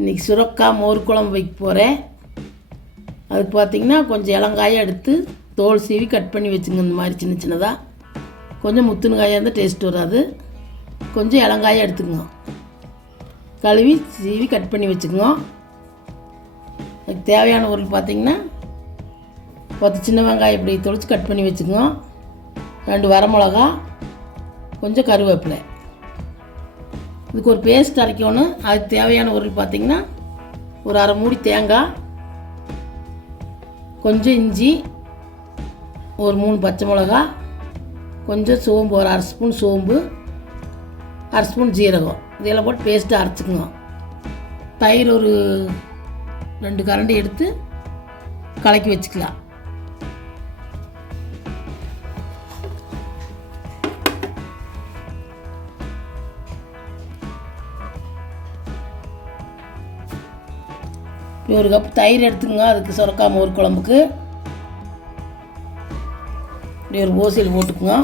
இன்றைக்கி சுரக்காய் மோர் குழம்பு வைக்க போகிறேன். அதுக்கு பார்த்திங்கன்னா கொஞ்சம் இளங்காயை எடுத்து தோல் சீவி கட் பண்ணி வச்சுங்க. இந்த மாதிரி சின்ன சின்னதாக. கொஞ்சம் முத்துன காயாக இருந்தால் டேஸ்ட் வராது. கொஞ்சம் இளங்காயை எடுத்துக்கோங்க. கழுவி சீவி கட் பண்ணி வச்சுக்கோங்க. அதுக்கு தேவையான பொருள் பார்த்திங்கன்னா 10 சின்ன வெங்காயம் இப்படி தொளிச்சு கட் பண்ணி வச்சுக்கோங்க. 2 வரமிளகா, கொஞ்சம் கருவேப்பிலை. இதுக்கு ஒரு பேஸ்ட் அரைக்கணும். அதுக்கு தேவையான பொருள் பார்த்திங்கன்னா ஒரு அரை மூடி தேங்காய், கொஞ்சம் இஞ்சி, ஒரு 3 பச்சை மிளகா, கொஞ்சம் சோம்பு, ஒரு அரை ஸ்பூன் சோம்பு, அரை ஸ்பூன் ஜீரகம். இதெல்லாம் போட்டு பேஸ்ட்டு அரைச்சிக்கணும். தயிர் ஒரு 2 கரண்டி எடுத்து கலக்கி வச்சுக்கலாம். ஒரு கப் தயிர் எடுத்துக்கோங்க. அதுக்கு சுரக்காய் மோர் குழம்புக்கு இப்படி ஒரு ஓசையில் போட்டுக்குங்க.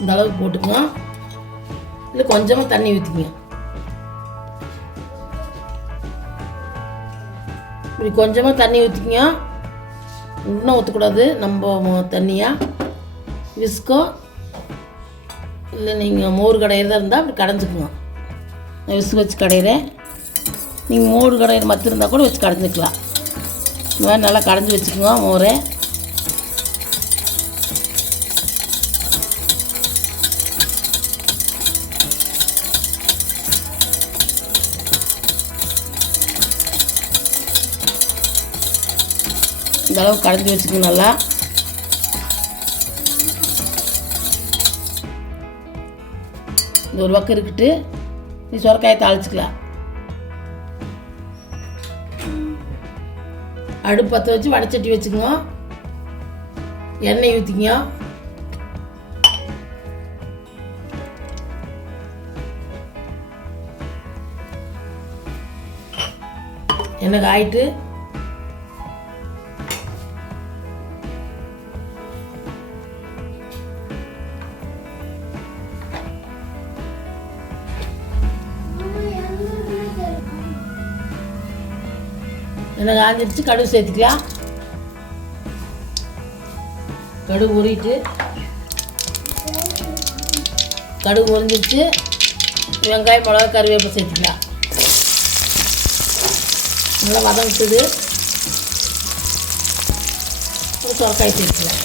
இந்த அளவுக்கு போட்டுக்குங்க. இல்லை கொஞ்சமாக தண்ணி ஊற்றிக்குங்க. இப்படி கொஞ்சமாக தண்ணி ஊற்றிக்கிங்க. இன்னும் ஊற்றக்கூடாது. நம்ம தண்ணியாக விஸ்கோ இல்லை நீங்கள் மோர் கடையிறதா இருந்தால் அப்படி கடைஞ்சிக்குங்க. நான் விஸ்கு வச்சு கடையிறேன். நீங்கள் மோர் கடையிற மற்ற இருந்தால் கூட வச்சு கடைஞ்சிக்கலாம். இந்த மாதிரி நல்லா கடைஞ்சி வச்சுக்குங்க மோரை. இந்த அளவு கடைஞ்சி வச்சுக்கணும் நல்லா. இந்த ஒரு பக்கம் இருக்குட்டு நீ சுரக்காயை தாளிச்சிக்கலாம். அடுப்பு பற்ற வச்சு வடைச்சட்டி வச்சுக்கோங்க. எண்ணெய் ஊற்றிக்கங்க. எண்ணெய் காயிட்டு எண்ணெய் காஞ்சிடுச்சு. கடுகு சேர்த்துக்கலாம். கடுகு உரிட்டு கடுகு உறிஞ்சிடுச்சு. வெங்காயம், மிளகா, கருவேப்பிலை சேர்த்துக்கலாம். நல்லா வதங்கிட்டுது. சுரக்காய் சேர்த்துக்கலாம்.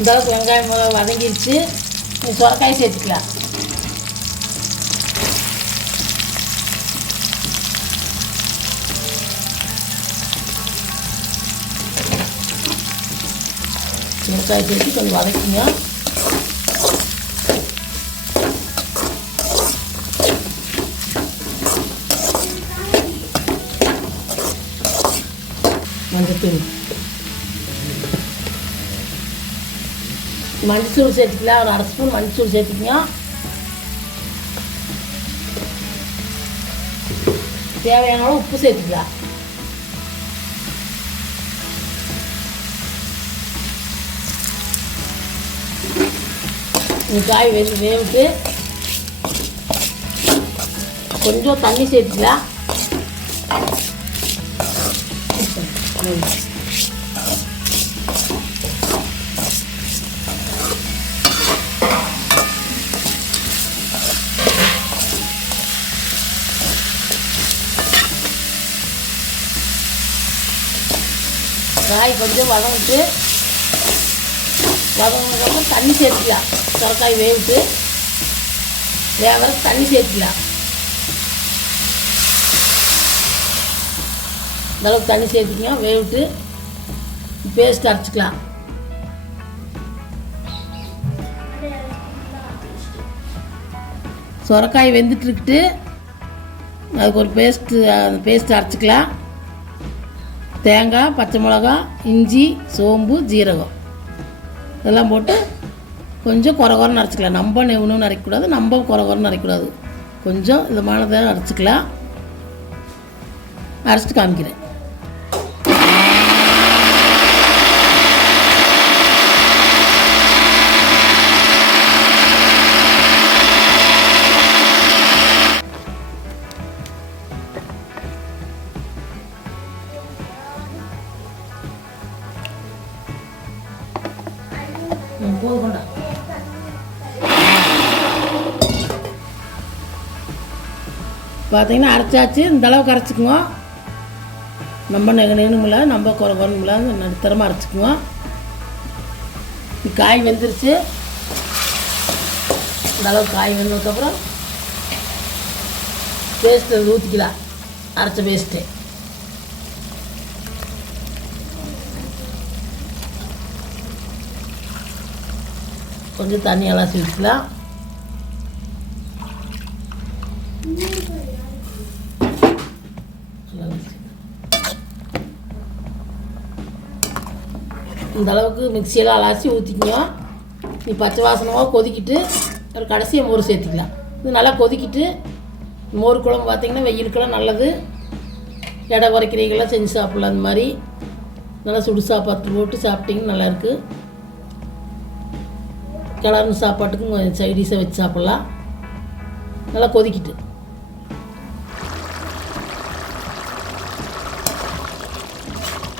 இந்த அளவுக்கு வெங்காயம் வதங்கிடுச்சு. சுரக்காய் சேர்த்துக்கலாம். சுரக்காய் சேர்த்து கொஞ்சம் வதக்கிங்க. மஞ்சத்தூள், மஞ்சத்தூள் சேர்த்துக்கலாம். ஒரு அரை ஸ்பூன் மஞ்சத்தூள் சேர்த்துக்கங்க. தேவையான உப்பு சேர்த்துக்கலாம். காய் வேவிட்டு கொஞ்சம் தண்ணி சேர்த்துக்கலாம். காய் கொஞ்சம் வதங்கிட்டு தண்ணி சேர்த்துக்கலாம். சுரக்காய் வேவிட்டு வேகிற தண்ணி சேர்த்துக்கலாம். இந்தளவுக்கு தண்ணி சேர்த்துக்கிங்க. வேவிட்டு பேஸ்ட் அரைச்சிக்கலாம். சுரக்காய் வெந்துட்டுருக்கிட்டு அதுக்கு ஒரு பேஸ்ட் அரைச்சிக்கலாம். தேங்காய், பச்சை மிளகா, இஞ்சி, சோம்பு, ஜீரகம் இதெல்லாம் போட்டு கொஞ்சம் குறன்னு அரைச்சிக்கலாம். நம்ம நெவுன்னு அரைக்கக்கூடாது, நம்ம குறன்னு அரைக்கக்கூடாது. கொஞ்சம் இதமானதை அரைச்சிக்கலாம். அரைச்சிட்டு காமிக்கிறேன். போதும் பார்த்தீங்கன்னா அரைச்சாச்சு. இந்த அளவுக்கு அரைச்சிக்குங்க. நம்ம நெகணுமில்ல, நம்ம குறகுறனுமில்ல, நடுத்தரமாக அரைச்சிக்குங்க. காய் வெந்துருச்சு. இந்த அளவுக்கு காய் வெந்ததுக்கப்புறம் பேஸ்ட்டு ஊற்றிக்கலாம். அரைச்ச பேஸ்ட்டு கொஞ்சம் தண்ணியெல்லாம் சேர்த்துக்கலாம். இந்த அளவுக்கு மிக்சியெல்லாம் அலாசி ஊற்றிக்கங்க. நீ பச்சை வாசனமாக கொதிக்கிட்டு ஒரு கடைசியாக மோர் சேர்த்துக்கலாம். இது நல்லா கொதிக்கிட்டு மோர் குழம்பு பார்த்திங்கன்னா வெயிலுக்கெல்லாம் நல்லது. எடை குறைக்கிறீங்களாம் செஞ்சு சாப்பிட்லாம். அந்த மாதிரி நல்லா சுடு சாப்பாட்டு போட்டு சாப்பிட்டிங்கன்னா நல்லாயிருக்கு. கிளறுன சாப்பாட்டுக்கும் சைடிஷாக வச்சு சாப்பிட்லாம். நல்லா கொதிக்கிட்டு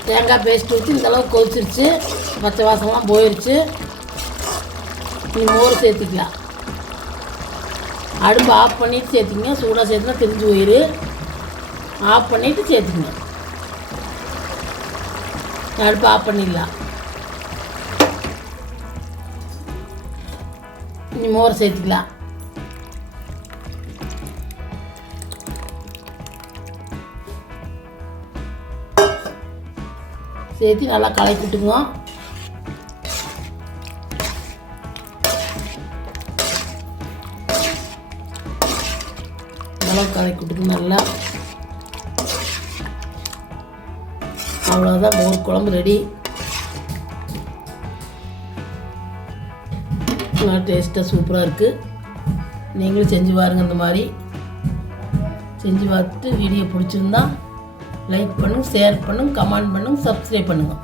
தேங்காய் பேஸ்ட் ஊற்றி இந்தளவுக்கு கொதிச்சிருச்சு. பச்சை வாசம்லாம் போயிடுச்சு. நீ மோர் சேர்த்துக்கலாம். அடுப்பு ஆஃப் பண்ணிவிட்டு சேர்த்திங்க. சூடாக சேர்த்துனா திரிஞ்சு போயிரு. ஆஃப் பண்ணிவிட்டு சேர்த்துக்கங்க. அடுப்பு ஆஃப் பண்ணிடலாம். நீ மோர் சேர்த்துக்கலாம். சேர்த்து நல்லா கலக்கிட்டுங்க. நல்லா கலக்கிட்டுங்க. நல்லா அவ்வளோதான், மோர் குழம்பு ரெடி. நல்லா டேஸ்ட்டாக சூப்பராக இருக்குது. நீங்களும் செஞ்சு பாருங்கள். இந்த மாதிரி செஞ்சு பார்த்துட்டு வீடியோ பிடிச்சிருந்தா லைக் பண்ணுங்கள், ஷேர் பண்ணுங்கள், கமெண்ட் பண்ணுங்கள், சப்ஸ்கிரைப் பண்ணுங்கள்.